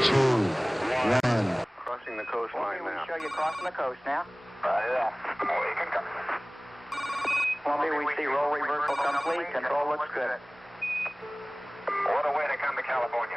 Crossing the coastline now. Sure you're crossing the coast now? Yeah. We can go. Columbia, we see roll reversal complete. Control looks good. What a way to come to California.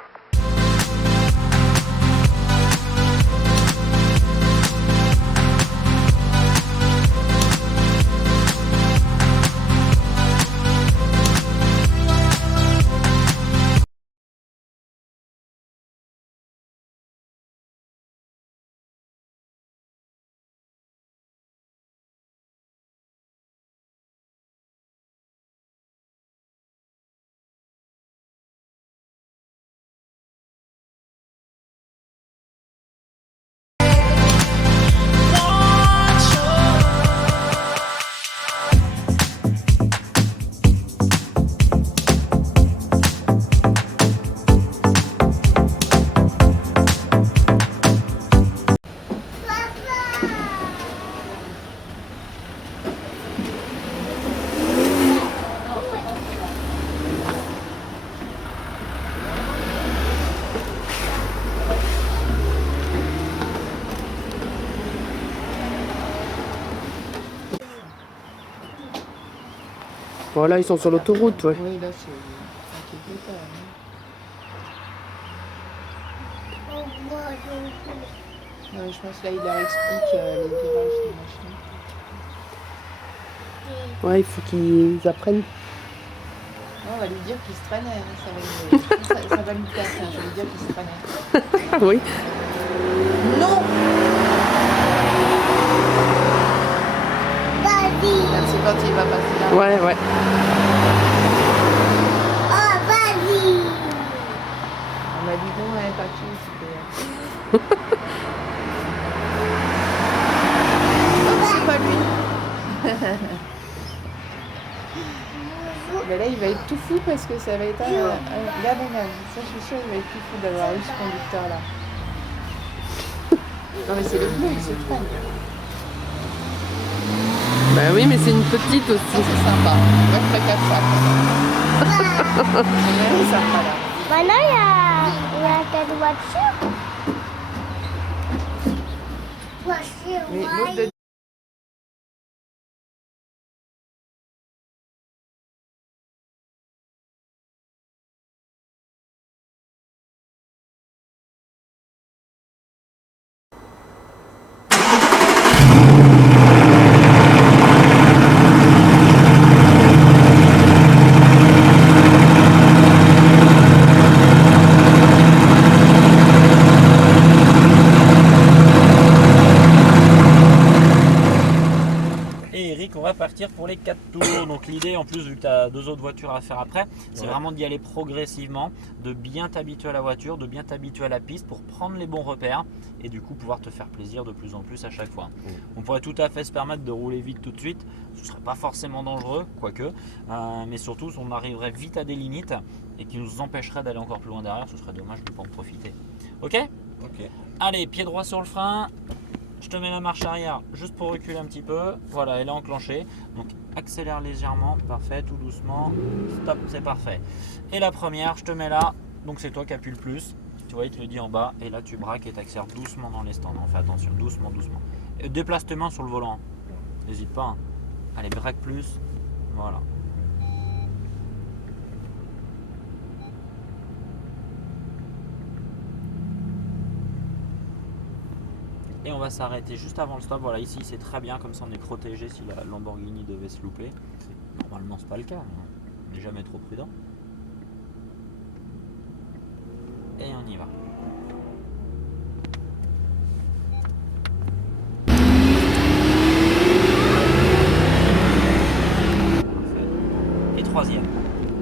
Voilà, ils sont sur l'autoroute, ouais. Oui, là, c'est un petit peu tard, hein. Non, je pense que là, il leur explique les virages de machin. Ouais, il faut qu'ils apprennent. Non, on va lui dire qu'il se traînait, hein. Ça va lui plaire, hein. Je vais lui dire qu'il se traînait. Ah oui. Non. C'est quand il va passer là. Ouais, ouais. On m'a dit non, elle est partie, c'était... Non, c'est pas lui. Mais là, il va être tout fou parce que ça va être un gabonage. Ça, je suis sûre, il va être tout fou d'avoir eu ce conducteur-là. Non, mais c'est le bleu, il se traîne. Bah oui, mais c'est une petite aussi. Ça, c'est sympa. Moi, je ferais 4 sacs. C'est sympa, là. Maintenant, il y a quelle voiture? Mais l'autre de On va partir pour les 4 tours. Donc l'idée, en plus, vu que tu as 2 autres voitures à faire après, c'est vraiment d'y aller progressivement, de bien t'habituer à la voiture, de bien t'habituer à la piste pour prendre les bons repères et du coup pouvoir te faire plaisir de plus en plus à chaque fois. On pourrait tout à fait se permettre de rouler vite tout de suite, ce ne serait pas forcément dangereux, quoique, mais surtout on arriverait vite à des limites et qui nous empêcherait d'aller encore plus loin derrière, ce serait dommage de ne pas en profiter. Ok? Ok. Allez, pied droit sur le frein. Je te mets la marche arrière juste pour reculer un petit peu. Voilà, elle est enclenchée. Donc accélère légèrement, parfait, tout doucement. Stop, c'est parfait. Et la première, je te mets là. Donc c'est toi qui appuies le plus. Tu vois, il te le dit en bas. Et là, tu braques et tu accélères doucement dans les stands. Fais attention, doucement, doucement. Déplace tes mains sur le volant. N'hésite pas. Hein. Allez, braque plus. Voilà. Et on va s'arrêter juste avant le stop. Voilà, ici c'est très bien, comme ça on est protégé si la Lamborghini devait se louper. Normalement c'est pas le cas, mais on n'est jamais trop prudent. Et on y va. Parfait. Et troisième.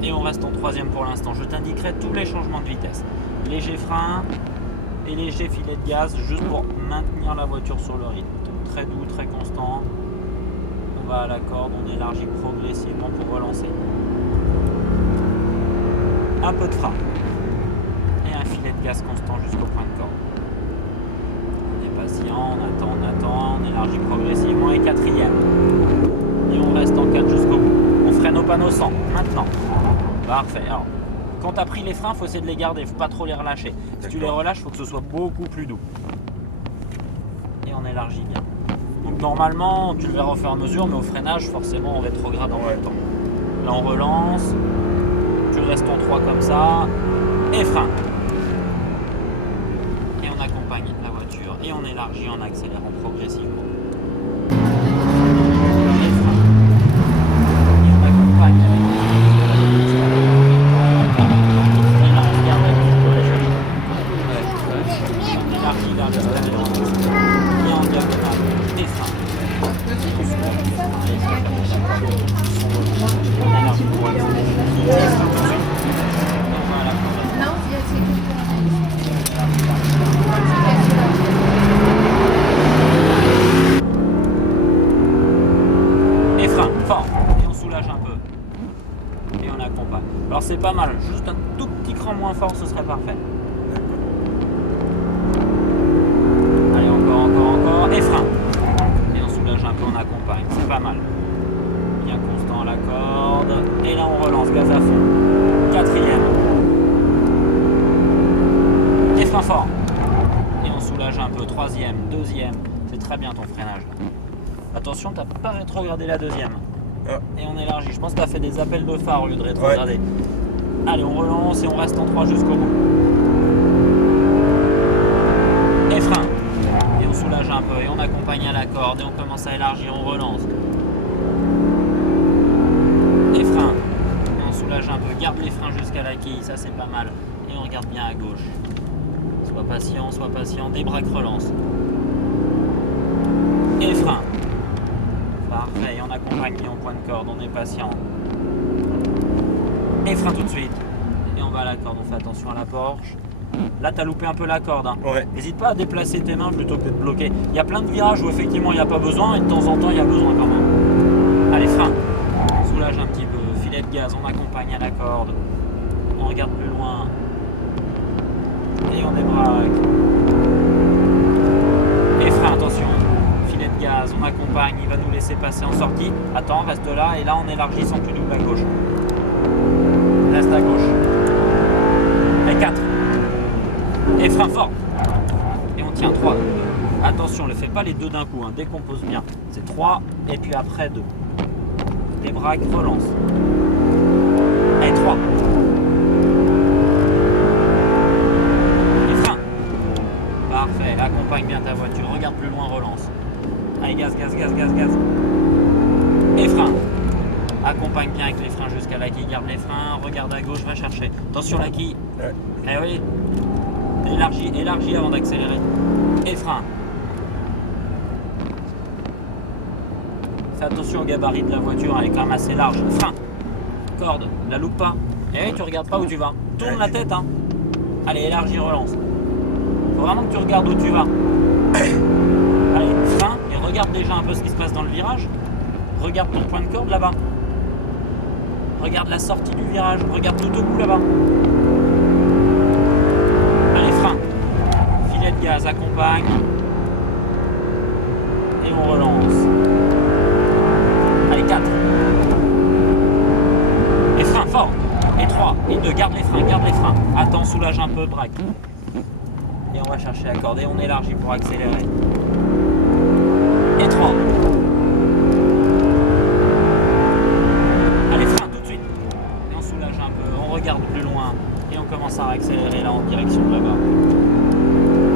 Et on reste en troisième pour l'instant. Je t'indiquerai tous les changements de vitesse. Léger frein et léger filet de gaz juste pour maintenir la voiture sur le rythme. Très doux, très constant. On va à la corde, on élargit progressivement pour relancer. Un peu de frein. Et un filet de gaz constant jusqu'au point de corde. On est patient, on attend, on élargit progressivement. Et quatrième. Et on reste en 4 jusqu'au bout. On freine au panneau 100, maintenant. Parfait. Alors, Quand tu as pris les freins, il faut essayer de les garder, il ne faut pas trop les relâcher. Si tu les relâches, il faut que ce soit beaucoup plus doux. Et on élargit bien. Donc normalement, tu le verras au fur et à mesure, mais au freinage, forcément, on rétrograde en même temps. Là, on relance. Tu restes en 3 comme ça. Et frein. Et on accompagne la voiture. Et on élargit en accélérant progressivement. Et frein. Et on accompagne. Et là, on garde la petite collège. On élargit vers l'extérieur. Et on garde la et frein. Et frein, fort. Et on soulage un peu. Et on accompagne. Alors c'est pas mal, juste un tout petit cran moins fort, ce serait parfait. Allez, encore. Et frein. Et on soulage un peu, on accompagne. C'est pas mal. Bien constant à la corde. Et là on relance, gaz à fond. 4e. Et frein fort. Et on soulage un peu. 3e, 2e. C'est très bien ton freinage. Attention, t'as pas rétrogradé la 2e. Et on élargit. Je pense que tu as fait des appels de phare au lieu de rétrograder. Allez, on relance et on reste en 3 jusqu'au bout. Et frein. Et on soulage un peu et on accompagne à la corde et on commence à élargir, on relance. Et frein. Et on soulage un peu. Garde les freins jusqu'à la quille, ça c'est pas mal. Et on regarde bien à gauche. Sois patient. Débraque, relance. Et frein. Parfait, et on accompagne bien en point de corde, on est patient. Et frein tout de suite. Et on va à la corde, on fait attention à la Porsche. Là, tu as loupé un peu la corde. Hein. Ouais. N'hésite pas à déplacer tes mains plutôt que d'être bloqué. Il y a plein de virages où effectivement il n'y a pas besoin et de temps en temps il y a besoin quand même. Allez, frein. On soulage un petit peu, filet de gaz, on accompagne à la corde. On regarde plus loin. Et on débraque. Et frein, attention. De gaz, on accompagne, il va nous laisser passer en sortie. Attends, reste là et là on élargit sans que tu doubles à gauche. Reste à gauche. Et 4. Et frein fort. Et on tient 3. Attention, ne fais pas les deux d'un coup, hein. Décompose bien. C'est 3 et puis après 2. Débraque, relance. Et 3. Et frein. Parfait, accompagne bien ta voiture. Regarde plus loin, relance. Allez, gaz. Et frein. Accompagne bien avec les freins jusqu'à la quille. Garde les freins. Regarde à gauche, va chercher. Attention la quille. Ouais. Eh oui. Élargis avant d'accélérer. Et frein. Fais attention au gabarit de la voiture. Elle est quand même assez large. Frein. Corde. La loupe pas. Eh oui, tu regardes pas où tu vas. Tourne la tête. Hein. Allez, élargis, relance. Faut vraiment que tu regardes où tu vas. Allez, frein. Regarde déjà un peu ce qui se passe dans le virage. Regarde ton point de corde là-bas. Regarde la sortie du virage. Regarde tout au bout là-bas. Allez, frein. Filet de gaz, accompagne. Et on relance. Allez, 4. Et frein, fort. Et 3. Et 2. Garde les freins. Attends, soulage un peu, braque. Et on va chercher la corde. Et on élargit pour accélérer. Et 3. Allez, frein tout de suite. Et on soulage un peu, on regarde plus loin. Et on commence à accélérer là en direction de là-bas.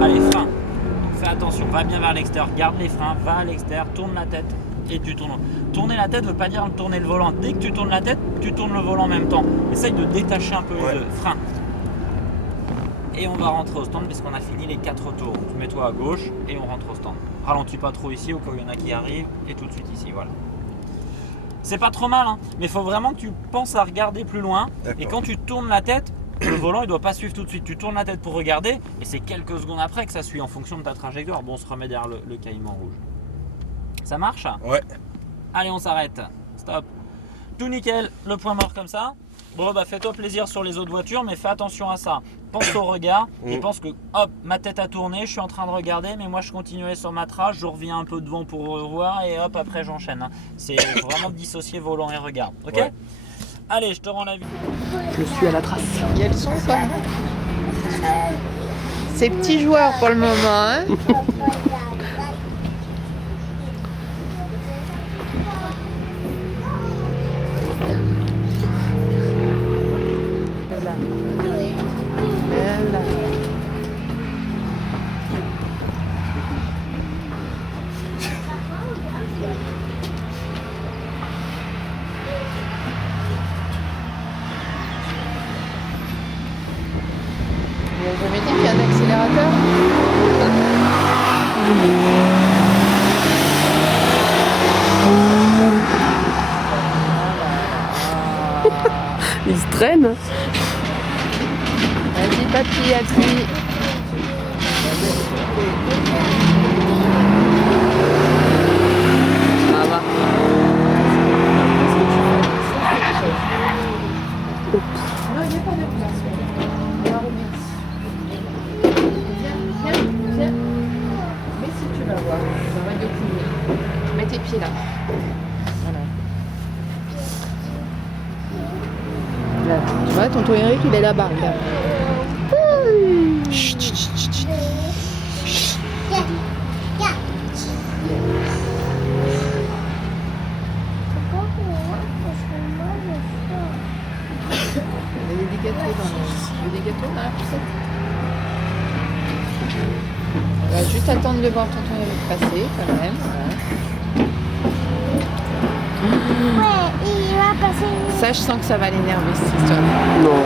Allez, frein. Donc fais attention, va bien vers l'extérieur, garde les freins, va à l'extérieur, tourne la tête et tu tournes. Tourner la tête ne veut pas dire tourner le volant. Dès que tu tournes la tête, tu tournes le volant en même temps. Essaye de détacher un peu les deux. Frein. Et on va rentrer au stand puisqu'on a fini les 4 tours. Donc mets-toi à gauche et on rentre au stand. Ralentis pas trop ici au cas où il y en a qui arrivent et tout de suite ici, voilà. C'est pas trop mal, hein, mais il faut vraiment que tu penses à regarder plus loin. Et quand tu tournes la tête, le volant il doit pas suivre tout de suite. Tu tournes la tête pour regarder et c'est quelques secondes après que ça suit en fonction de ta trajectoire. Bon, on se remet derrière le caïman rouge. Ça marche? Ouais. Allez, on s'arrête. Stop. Tout nickel, le point mort comme ça. Bon, bah fais-toi plaisir sur les autres voitures, mais fais attention à ça. Pense au regard et pense que, hop, ma tête a tourné, je suis en train de regarder, mais moi je continuais sur ma trace, je reviens un peu devant pour revoir et hop, après j'enchaîne. Hein. Faut vraiment dissocier volant et regard. Ok? Allez, je te rends la vie. Je suis à la trace. Il y a le son quoi. C'est petits joueurs pour le moment. Hein. Voilà. Voilà. Vous avez jamais dit qu'il y a un accélérateur? Il se traîne. Vas-y papy, appuie. Ça va. Non, il n'y a pas de place. On va remettre. Viens. Mais si tu vas voir, ça va découler. Mets tes pieds là. Voilà. Là, tu vois, tonton Eric, il est là-bas. Regarde. Chut, chut, chut, chut. Il y a des gâteaux dans la poussette. On va juste attendre de voir tonton Eric passer quand même. Voilà. Ouais, il va passer. Ça, je sens que ça va l'énerver cette histoire. Non.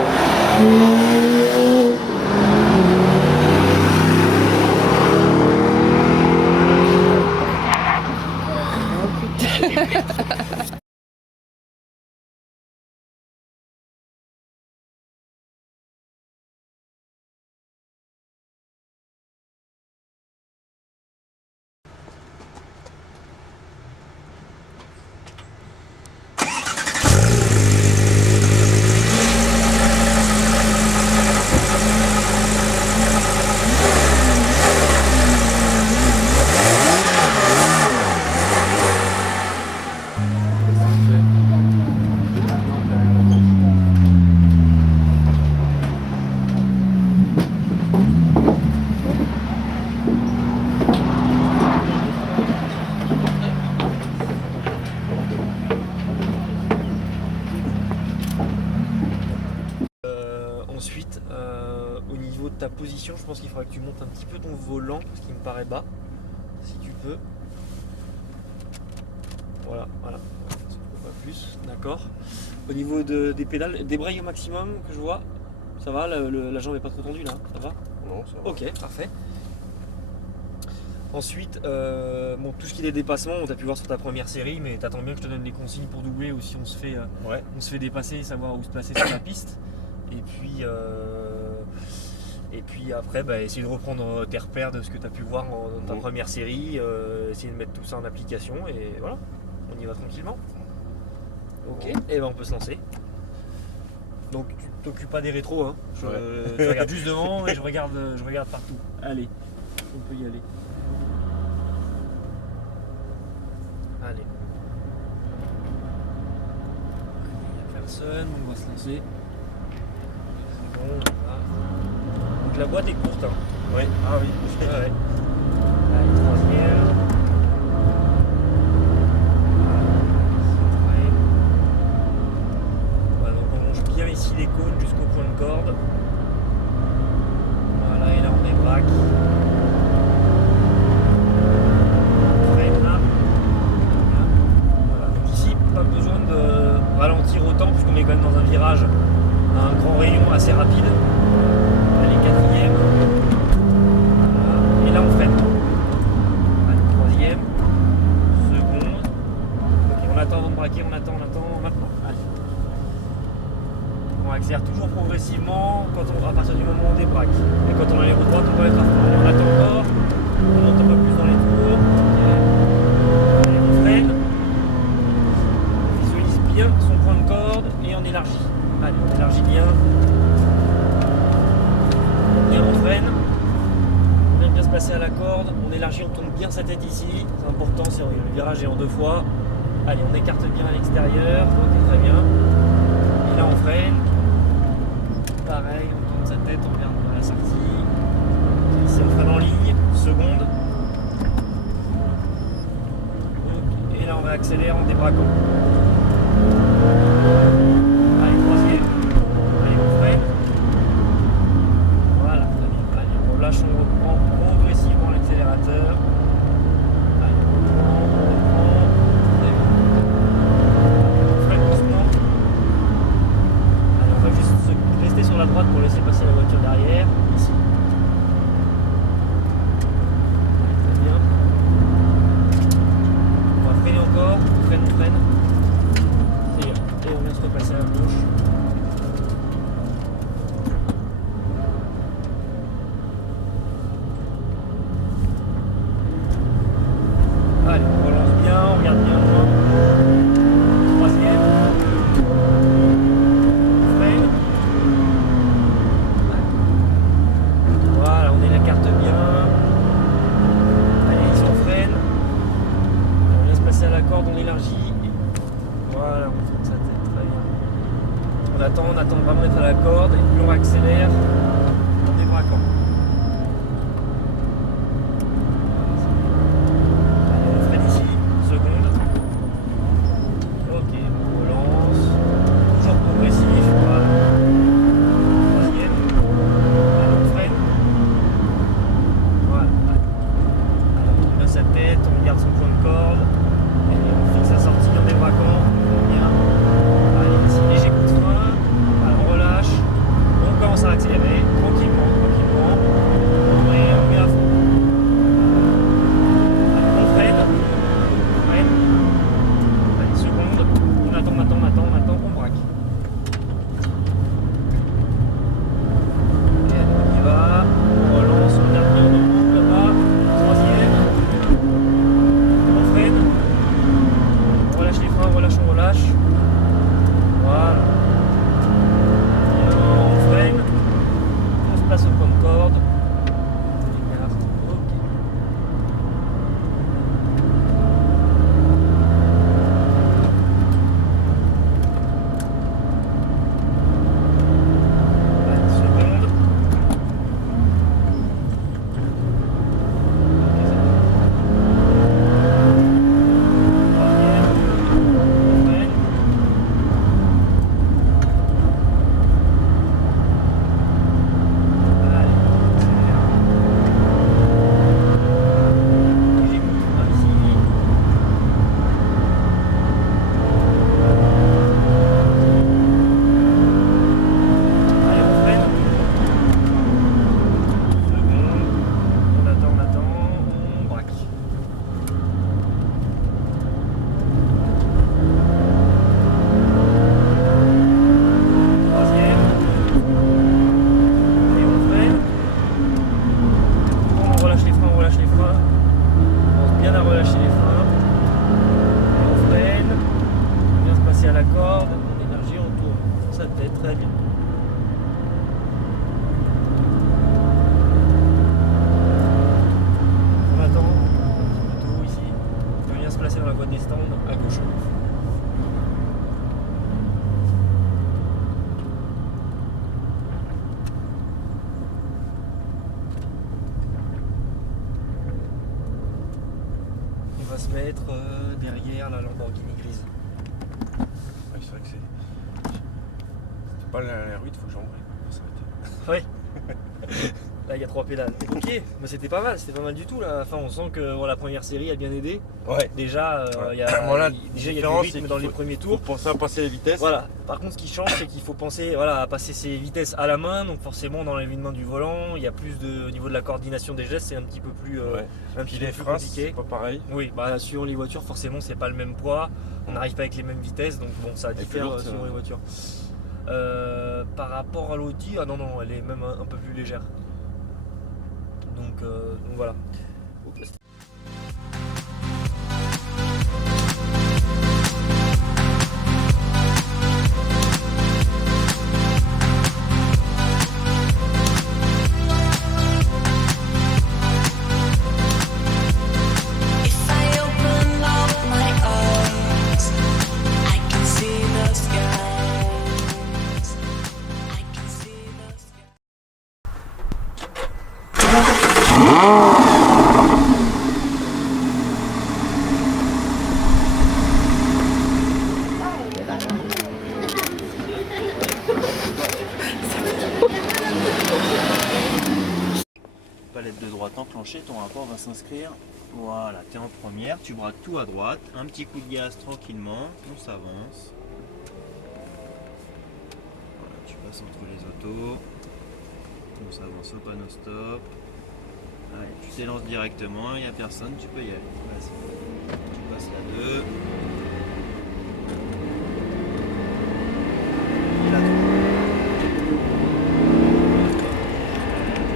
Ensuite, au niveau de ta position, je pense qu'il faudra que tu montes un petit peu ton volant parce qu'il me paraît bas. Si tu peux. Voilà. Pas plus, d'accord. Au niveau des pédales, débraye au maximum que je vois. Ça va, la jambe est pas trop tendue là, ça va? Non, ça va. Ok, parfait. Ensuite, bon, tout ce qui est dépassement, on t'a pu voir sur ta première série, mais t'attends bien que je te donne les consignes pour doubler ou si on se fait dépasser, savoir où se placer sur la piste. Et puis après, essayer de reprendre tes repères de ce que tu as pu voir dans ta première série, essayer de mettre tout ça en application et voilà, on y va tranquillement. Ok, et ben on peut se lancer. Donc tu t'occupes pas des rétros, hein. Tu regardes juste devant et je regarde partout. Allez, on peut y aller. Allez. Il n'y a personne, on va se lancer. C'est bon, voilà. Donc la boîte est courte, hein. Oui. Ah oui, ouais. Allez, troisième. Voilà, donc on longe bien ici les cônes jusqu'au point de corde. Voilà, et là on débraque. On freine là. Voilà, donc ici, pas besoin de ralentir autant puisqu'on est quand même dans un virage à un grand rayon assez rapide. Allez, quatrième. Voilà. Et là on freine. Allez, troisième. Seconde. Ok, on attend avant de braquer, on attend maintenant. Allez. On accélère toujours progressivement à partir du moment où on débraque. Et quand on a les roues droites, on peut être à fond. Allez, on attend encore. On monte un peu plus dans les tours. Ok. Allez, on freine. On visualise bien son point de corde et on élargit. Allez, on élargit bien. On freine. On vient bien se passer à la corde. On élargit, on tourne bien sa tête ici. C'est important, le virage est en deux fois. Allez, on écarte bien à l'extérieur. Ok, très bien. là on freine. Pareil, on tourne sa tête, on regarde la sortie. Ici on freine en ligne, seconde. Et là on va accélérer en débraquant. Allez, troisième. Allez, on freine. Voilà, très bien. Allez, on relâche, on reprend progressivement l'accélérateur. Allez, on reprend. Très bien. On freine doucement. Allez, on va juste rester sur la droite pour laisser passer la voiture derrière. Ici. Allez, très bien. On va freiner encore. On freine. Et on laisse repasser à la gauche. Allez, on relance bien, on regarde bien loin. Troisième. On freine. Voilà, on est la carte bien. Allez, ici on freine. On laisse passer à la corde, on élargit. Voilà, on tourne sa tête, très bien. On attend vraiment d'être à la corde et puis on accélère en débraquant. Allez, on freine ici, seconde. Ok, on relance. Toujours progressif, voilà. Troisième. Allez, on freine. Voilà. Alors, on tourne bien sa tête, on garde son point de corde. Et on fixe la sortie en débraquant. Bien. Allez, ici, léger coup de frein. Alors, on relâche. On commence à accélérer. Tranquillement. On met à fond. Allez, on freine. Allez, seconde. On attend, on braque. Et allez, on y va. On relance, on regarde bien là-bas. Troisième. On freine. On relâche les freins, on relâche. Voilà. Bien, on freine. On se place au point de corde. Ok. Allez, seconde. Très bien. On attend un petit peu tout ici. On vient se placer dans la voie des stands à gauche. On va se mettre derrière la Lamborghini grise. Ouais, c'est vrai que c'est pas la R8, faut que j'embraye pour s'arrêter. Oui. Là il y a 3 pédales. Ok, mais c'était pas mal du tout là. Enfin on sent que bon, la première série a bien aidé. Ouais. Déjà il y a Voilà, déjà il y a du rythme dans les premiers tours. Pour penser à passer les vitesses. Voilà. Par contre ce qui change c'est qu'il faut penser à passer ses vitesses à la main, donc forcément dans la main du volant, il y a plus de au niveau de la coordination des gestes, c'est un petit peu plus un petit Puis les peu plus freins, compliqué. c'est pas pareil. Oui, bah suivant les voitures forcément c'est pas le même poids, on n'arrive pas avec les mêmes vitesses, donc bon ça plus diffère lourde, selon les voitures. Par rapport à l'Audi, ah non, elle est même un peu plus légère. Donc voilà. t'enclencher, ton rapport va s'inscrire. Voilà, tu es en première, tu braques tout à droite, un petit coup de gaz tranquillement, on s'avance. Voilà, tu passes entre les autos, on s'avance au panneau stop. Allez, tu t'élances directement, il n'y a personne, tu peux y aller. Vas-y, tu passes la 2. Et la 3.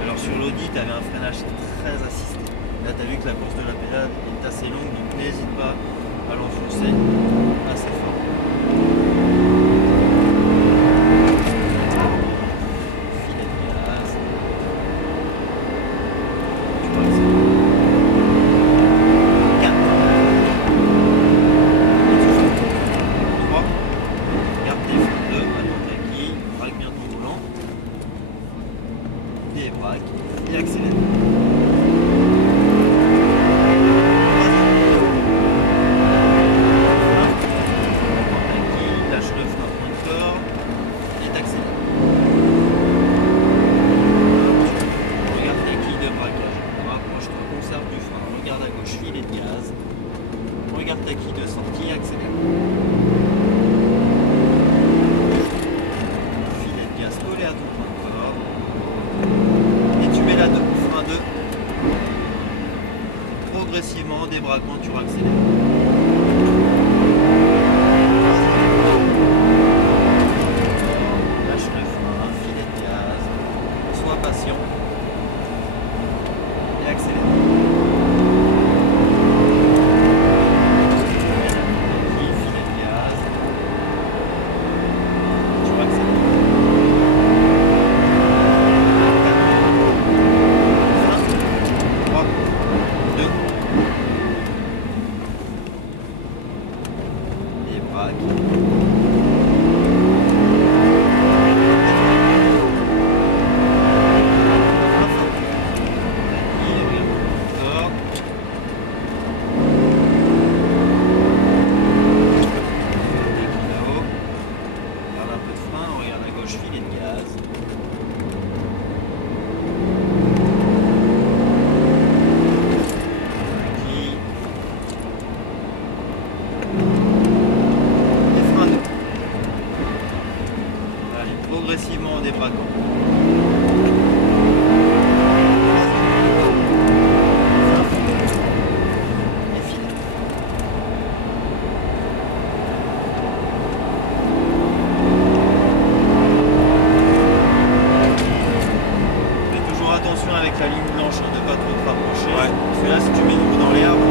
Alors sur l'Audi, tu avais un freinage très assisté. Là, tu as vu que la course de la pédale est assez longue, donc n'hésite pas à l'enfoncer assez fort. Filet de gaz. Tu vois, c'est 4. Et tu fais 3. Garde tes freins 2, attends ta quille, braque bien ton volant. Débraque et accélère. Regarde ta quille de sortie, accélère. Filet de gaz collé à ton point de corde. Et tu mets la 2, frein 2. Progressivement, en débraquant, tu réaccélères. Lâche le frein, filet de gaz. Sois patient. Et accélère. Progressivement en débraquant. Et filet. Fais toujours attention avec la ligne blanche, de pas trop te rapprocher. Ouais. Parce que là, si tu mets une roue dans l'herbe,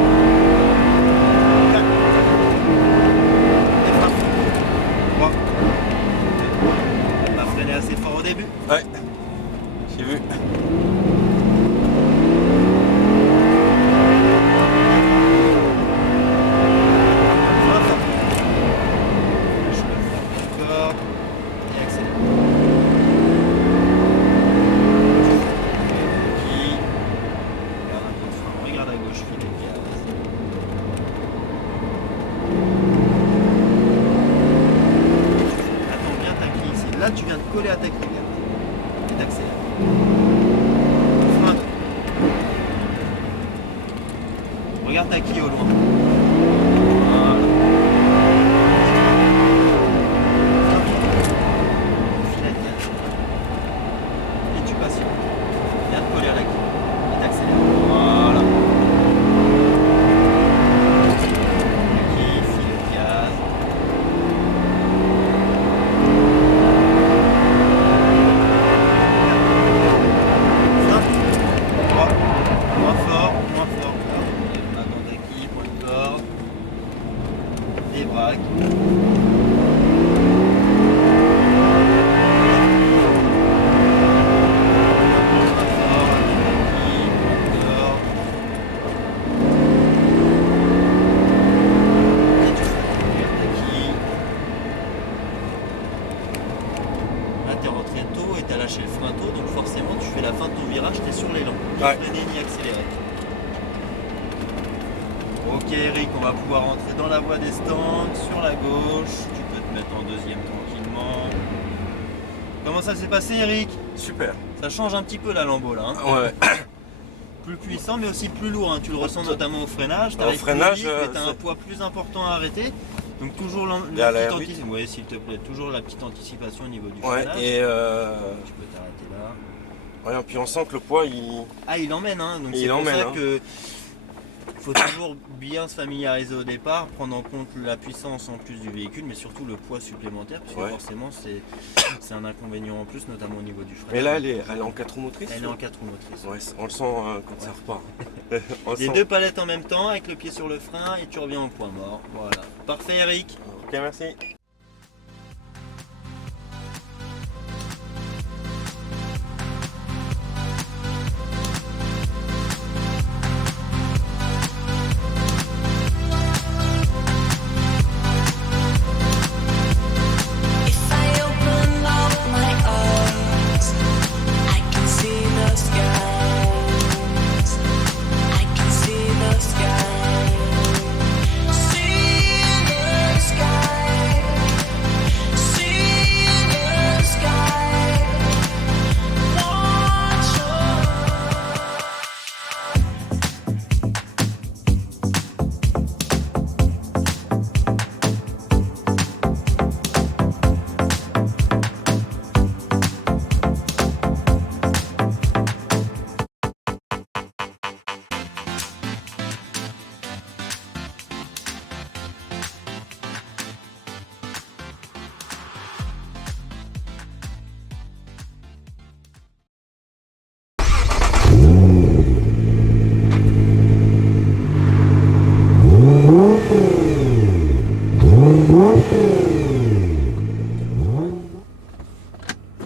assez fort au début. Ouais, j'ai vu. Je le fais encore et accélère. Regarde un peu de frein, regarde à gauche, filet de gaz. Là, tu viens de coller à ta quille et d'accélérer. Frein 2. Regarde ta quille au loin. Voilà. Filet de gaz. Et tu patientes. Viens de coller à la quille et d'accélérer. Voilà. La quille, filet de gaz. Débraque. Là, t'es rentré tôt et t'as lâché le frein tôt, donc forcément tu fais la fin de ton virage, t'es sur l'élan. Ni freiner ni accélérer. Ok Eric, on va pouvoir rentrer dans la voie des stands, sur la gauche. Tu peux te mettre en deuxième tranquillement. Comment ça s'est passé Eric? Super. Ça change un petit peu la Lambo là. Hein, Ouais. plus puissant mais aussi plus lourd, hein. Tu le ressens notamment au freinage. Au freinage, tu as un poids plus important à arrêter. Donc toujours ouais, s'il te plaît, toujours la petite anticipation au niveau du freinage. Et tu peux t'arrêter là. Ouais, puis on sent que le poids il emmène, hein. Donc c'est pour ça que faut toujours bien se familiariser au départ, prendre en compte la puissance en plus du véhicule, mais surtout le poids supplémentaire, parce que forcément c'est un inconvénient en plus, notamment au niveau du frein. Mais là elle est en 4 roues motrices. Elle est en 4 roues motrices. Ouais, on le sent quand ça repart. Les deux palettes en même temps, avec le pied sur le frein, et tu reviens au point mort. Voilà. Parfait Eric. Ok, merci.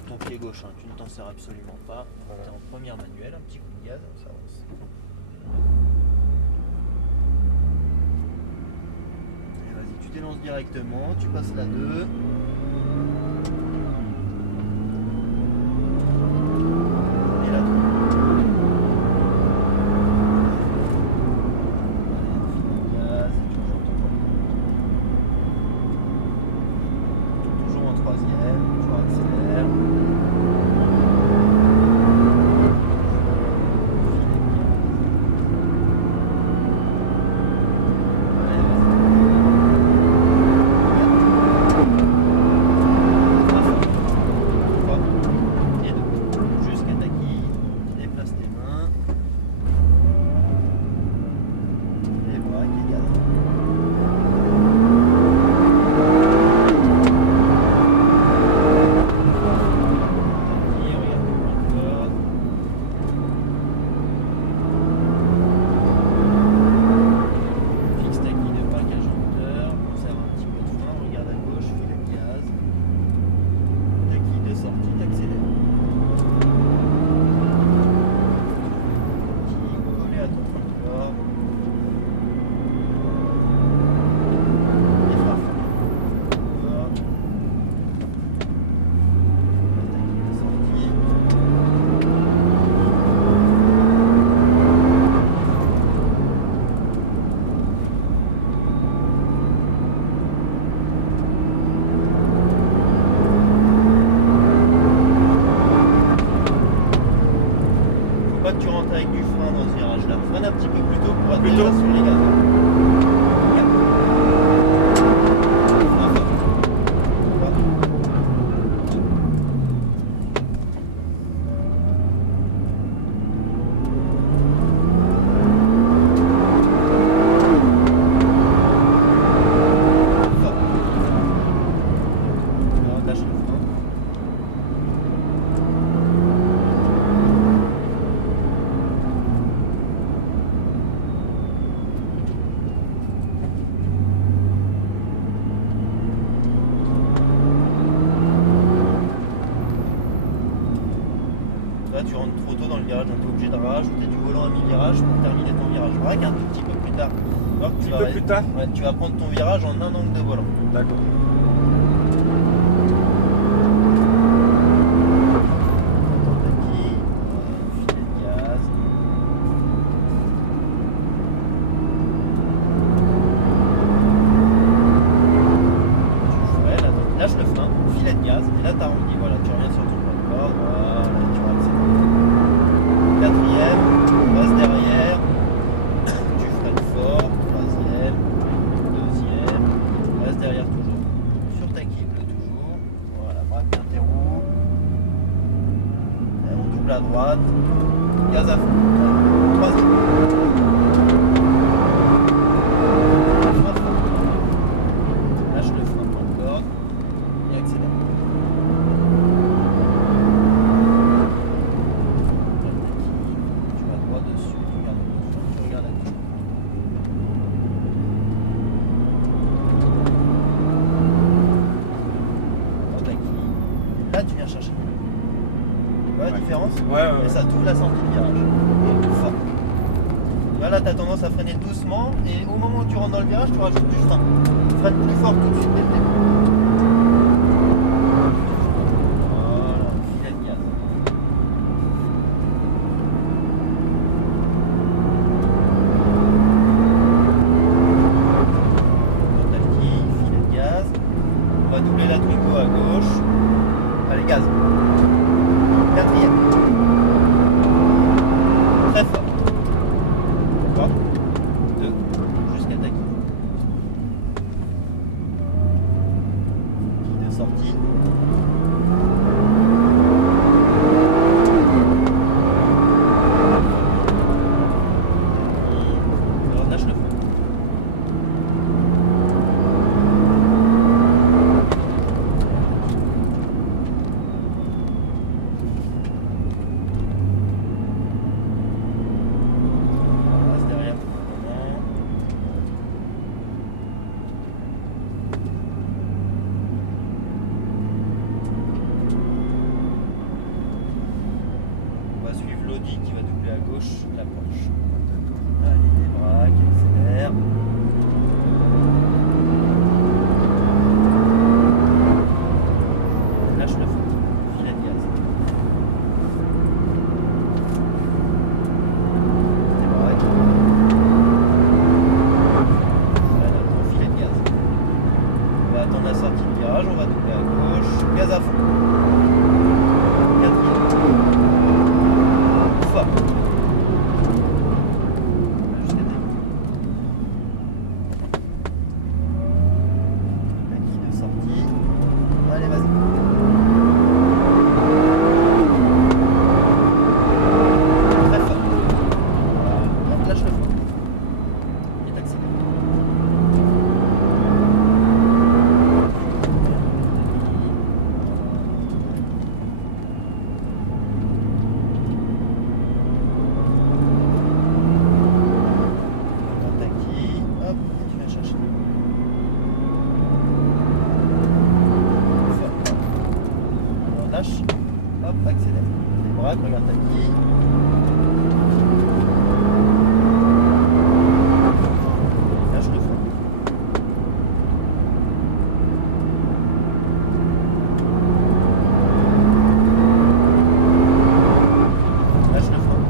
Ton pied gauche, hein, tu ne t'en sers absolument pas. Tu es en première manuelle, un petit coup de gaz, ça avance. Allez, vas-y, tu t'élances directement, tu passes la 2. Et la 3. Allez, gaz, et tu rejoins ton point. Toujours en troisième, tu accélères. Que tu rentres avec du frein dans ce virage là. Freine un petit peu plus tôt pour être déjà sur les gaz. Lâche le frein. Là tu rentres trop tôt dans le virage, donc tu es obligé de rajouter du volant à mi-virage pour terminer ton virage. Braque un tout petit peu plus tard. Un petit peu plus tard. Ouais, tu vas prendre ton virage en un angle de volant. D'accord. Filet de gaz. Tu freines, donc lâche le frein, filet de gaz, et là tu arrondis, voilà, tu reviens sur ton point de corde, voilà, tu accélères. Quatrième. Passe derrière. Tu freines fort. Troisième. Deuxième. Reste derrière toujours. Sur ta quille bleue toujours. Voilà, braque bien tes roues. Et on double à droite. Gaz à fond. Troisième. Lâche le frein de corde et accélère. Tu vas droit dessus, tu regardes le fond, tu regardes à gauche. Là tu viens chercher. Tu vois la différence? Ouais. Et ça t'ouvre la sortie de virage. Fort. Là tu as tendance à freiner doucement et au moment où tu rentres dans le virage, tu rajoutes du frein. Freine plus fort tout de suite dès le début. Voilà, filet de gaz. Tactile, filet de gaz. On va doubler la Twingo à gauche. Allez, gaz. Quatrième. Très fort. 3, 2, jusqu'à ta quille. Quille de sortie. Alors lâche le frein. Reste derrière pour le moment. On va suivre l'Audi qui va doubler à gauche la Porsche. Allez, débraque, accélère. Lâche le frein. Filet de gaz. Débraque. Voilà, ton filet de gaz. On va attendre la sortie de virage, on va doubler à gauche. Gaz à fond. Quatrième. Fort. Jusqu'à ta quille. La quille de sortie. Allez, vas-y. Très fort. Voilà. Lâche le frein. Et t'accélères. Dans ta quille, hop, tu viens chercher. Fort. Alors lâche, hop, accélère. Débraque, regarde ta quille. Lâche le frein. Lâche le frein.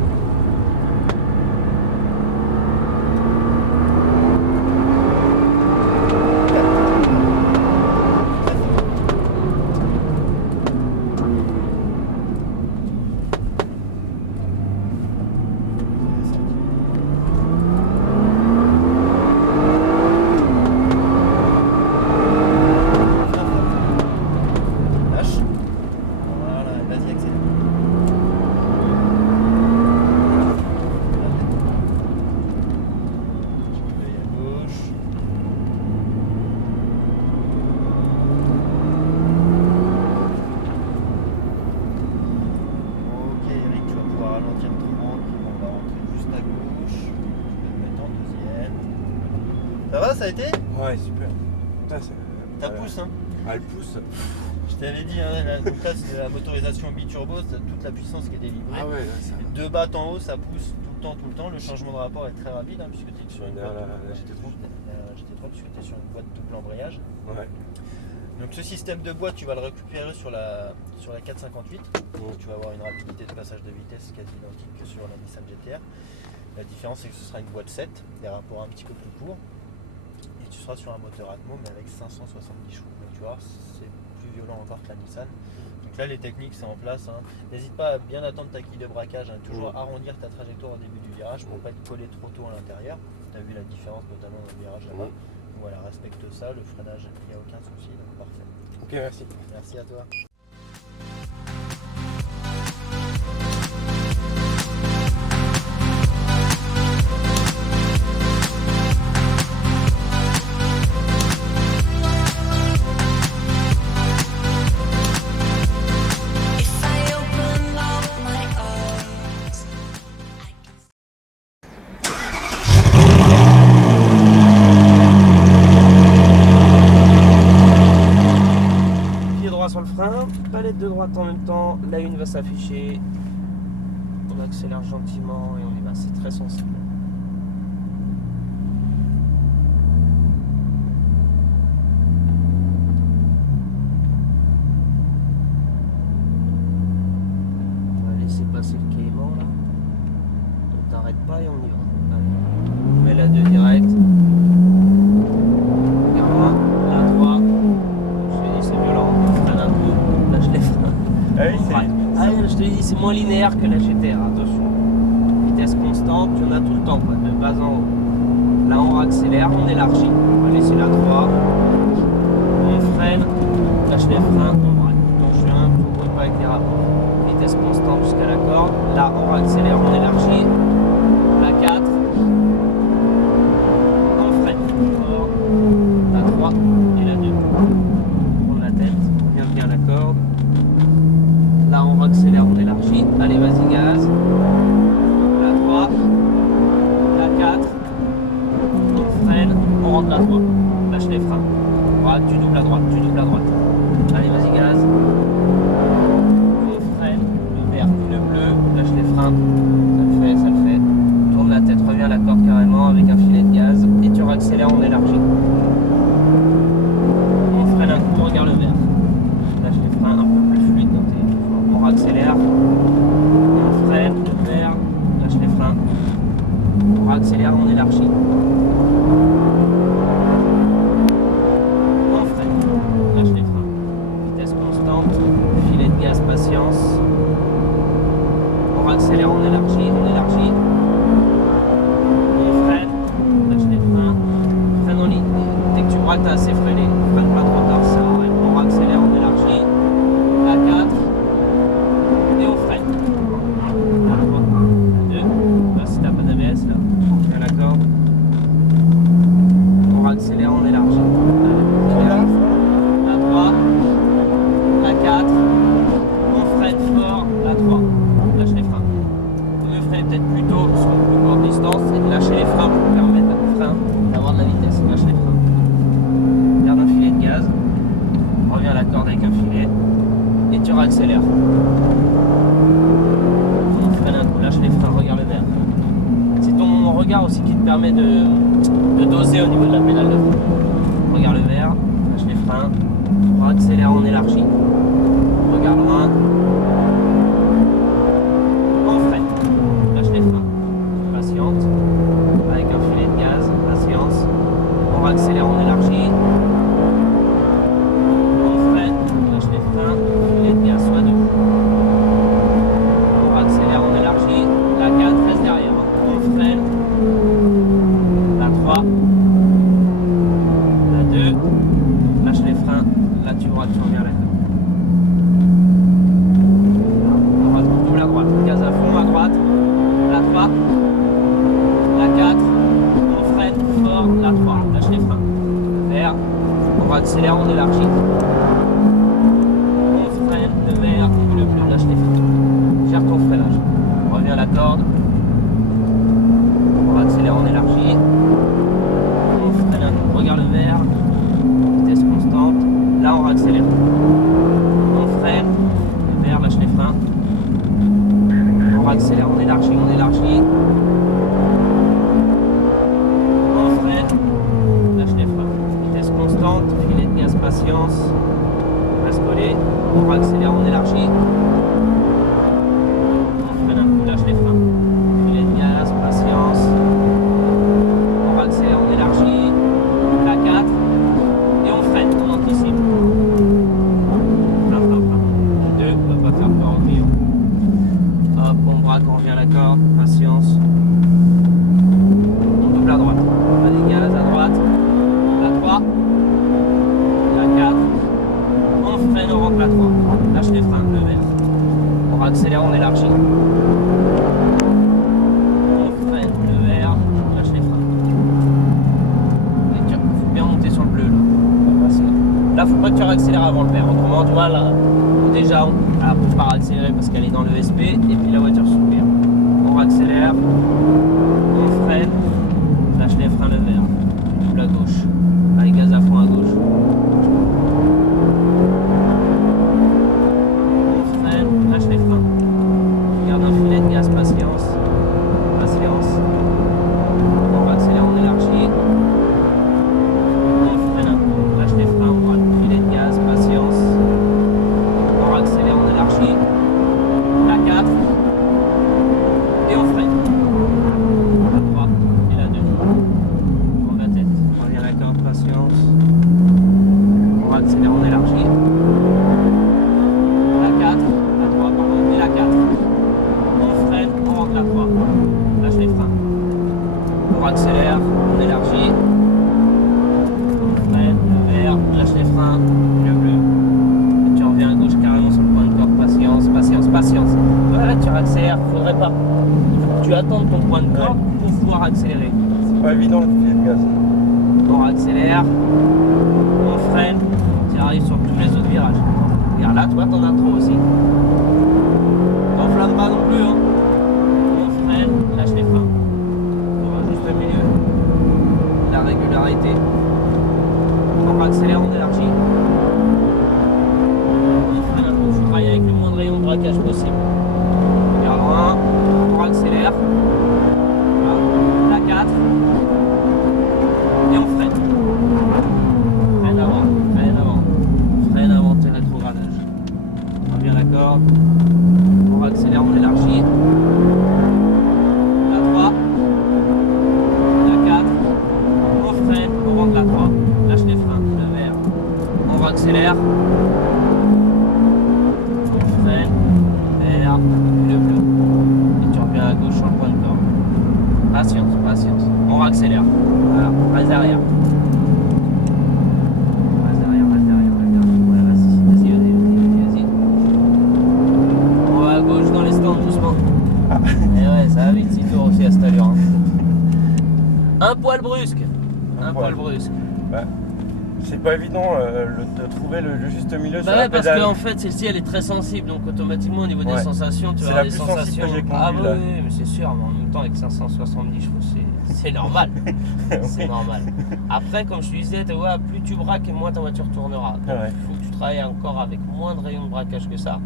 Lâche. Voilà, et vas-y, accélère. Petit coup d'œil à gauche. Ok, Eric, tu vas pouvoir ralentir tranquillement. On va rentrer juste à gauche. Je vais te mettre en deuxième. Ça va, ça a été? Ouais, super. Putain, Ça pousse, hein? Ah, elle pousse. Je t'avais dit, hein, donc là c'est la motorisation biturbo, c'est toute la puissance qui est délivrée. Ah ouais, là, ça. De bas en haut, ça pousse tout le temps. Le changement de rapport est très rapide, hein, puisque tu es sur une boîte. GT3, puisque tu es sur une boîte double embrayage. Ouais. Donc ce système de boîte, tu vas le récupérer sur la 458. Donc tu vas avoir une rapidité de passage de vitesse quasi identique que sur la Nissan GT-R. La différence, c'est que ce sera une boîte 7, des rapports un petit peu plus courts. Et tu seras sur un moteur Atmo, mais avec 570 chevaux. Donc tu vois, c'est plus violent encore que la Nissan. Donc là les techniques c'est en place. Hein. N'hésite pas à bien attendre ta quille de braquage, hein. Toujours arrondir ta trajectoire au début du virage pour pas te coller trop tôt à l'intérieur. Tu as vu la différence notamment dans le virage là-bas. Voilà, respecte ça, le freinage, il n'y a aucun souci, donc parfait. Ok, merci. Merci à toi. Sur le frein, palette de droite en même temps, la une va s'afficher, on accélère gentiment et on y va, c'est très sensible. On va laisser passer le Cayman là, on t'arrête pas et on y va. Allez. On met la 2 direct. Je te dis, c'est moins linéaire que la GTR, attention. Vitesse constante, il y en a tout le temps, quoi, de bas en haut. Là, on accélère, on élargit. On va laisser la 3. On freine, lâche les freins, on braque. Touche 1, on ne brûle pas avec les rapports. Vitesse constante jusqu'à la corde. Là, on accélère, on élargit. La 4. On freine. Fort. La 3 et la 2. On prend la tête, on vient bien la corde. Là on accélère, on élargit. Allez, vas-y, gaz. La 3. La 4. On freine. On rentre la 3. Lâche les freins. Droite, tu doubles à droite, tu doubles à droite. Allez, vas-y, gaz. On freine. Le vert, le bleu. Lâche les freins. Ça le fait, ça le fait. Tourne la tête, reviens à la corde carrément avec un filet de gaz. Et tu réaccélères, on élargit. On freine un coup, regarde le vert. Lâche les freins un peu plus fluide dans tes. On accélère, on freine, le vert, lâche les freins, on accélère, on élargit. On freine, lâche les freins. Vitesse constante, filet de gaz, patience. On accélère, on élargit, on élargit. On freine, lâche les freins. Freine en ligne. Dès que tu braques, t'as assez freiné. Freine pas trop tard, ça arrête. On accélère, on élargit. La 4. Et on freine. La 3, la 2. Là, si t'as pas d'ABS, là, on vient la corde. On accélère, on élargit. La 3, la 4. On freine fort. La 3. Lâche les freins. On le freine peut-être plus tôt sur une plus courte distance et de lâcher les freins pour permettre au frein d'avoir de la vitesse. Lâche les freins. Garde un filet de gaz. Reviens à la corde avec un filet. Et tu réaccélères. On freine un coup, lâche les freins, regarde le vert. C'est ton regard aussi qui te permet de doser au niveau de la pédale de frein. Regarde le vert, lâche les freins, on accélère, on élargit. Regarde loin. On freine, lâche les freins. Patiente, avec un filet de gaz, patience. On accélère, on élargit. On freine, lâche les freins. Soit deux. On accélère, on élargit. La 4 reste derrière. On freine. La 3. La 2. Lâche les freins. Là tu vois, tu reviens là. On va double à droite. Gaz à fond à droite. La 3. La 4. On freine fort. La 3. Lâche les freins. Vert. On accélère, on élargit. Le vert, le bleu, lâche les freins. Gère ton freinage. Reviens à la corde. On accélère, on élargit. On freine un coup, regarde le vert. Vitesse constante. Là, on accélère. On freine. Le vert, lâche les freins. On accélère, on élargit, on élargit. On freine. Lâche les freins. Vitesse constante. Filet de gaz, patience. Reste collé, on accélère, on élargit. On freine un coup, lâche les freins. accélère, on élargit. On freine le vert, on lâche les freins. Et tiens, faut bien monter sur le bleu là. Là, faut pas que tu accélères avant le vert. Autrement, tu vois là, déjà, on peut pas accélérer parce qu'elle est dans le SP et puis la voiture s'ouvre. On accélère, on freine, lâche les freins le vert. Double à gauche. Allez, gaz à fond à gauche. On freine, lâche les freins. Garde un filet de gaz, patience. Patience. On va accélérer, on élargit. On freine un peu, lâche les freins, on va filet de gaz, patience. On accélère, on élargit. La 4. Et on freine. La 3 et la 2. Tourne la tête. On revient à la 4, patience. On accélère, on élargit. La 4, la 3, pardon, et la 4. On freine, on rentre la 3. Lâche les freins. On accélère, on élargit. On freine, le vert, lâche les freins, le bleu. Et tu reviens à gauche carrément sur le point de corde. Patience, patience, patience. Voilà, tu accélères, faudrait pas. Il faut que tu attendes ton point de corde pour pouvoir accélérer. C'est pas évident le filet de gaz. On accélère, on freine, tu arrives sur tous les autres virages. Regarde là, toi t'en as trop aussi. T'enflamme pas non plus, hein. On freine, lâche les freins. On va juste au milieu. La régularité. On accélère, on élargit. On freine un peu, il faut travailler avec le moins de rayon de braquage possible. Regarde en 1, on accélère. Voilà. La 4. Et on freine. Freine avant, freine avant. Freine avant tes rétrogradages. On revient à la corde. On accélère, on élargit. La 3. La 4. On freine, on rentre la 3. Lâche les freins, le vert. On accélère. On freine, vert, le bleu. Et tu reviens à gauche sur le point de corde. Patience, patience. On accélère. Voilà, reste derrière. Reste derrière, reste derrière, reste derrière. Ouais, vas-y, vas-y, vas-y, vas-y. On va à gauche dans les stands doucement. Et ouais, ça va vite, 6 tours aussi à cette allure. Hein. Un poil brusque. Un poil brusque. Ouais. C'est pas évident de trouver le juste milieu sur Bah la ouais, parce pédale. qu'en fait, celle-ci elle est très sensible, donc automatiquement au niveau des Ouais. sensations, tu C'est vas la avoir des plus sensible sensations. que j'ai Ah conduite, bah là. oui, mais c'est sûr, mais en même temps avec 570 chevaux, c'est normal. C'est normal. Après, comme je te disais, tu vois, plus tu braques et moins ta voiture tournera. Donc Ouais. il faut que tu travailles encore avec moins de rayons de braquage que ça.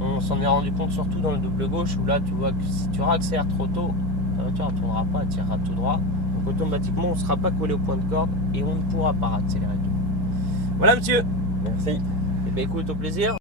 On s'en est rendu compte surtout dans le double gauche où là tu vois que si tu accélères trop tôt, ta voiture ne tournera pas, elle tirera tout droit. Donc automatiquement on ne sera pas collé au point de corde et on ne pourra pas accélérer tout. Voilà monsieur. Merci. Et bien écoute, au plaisir.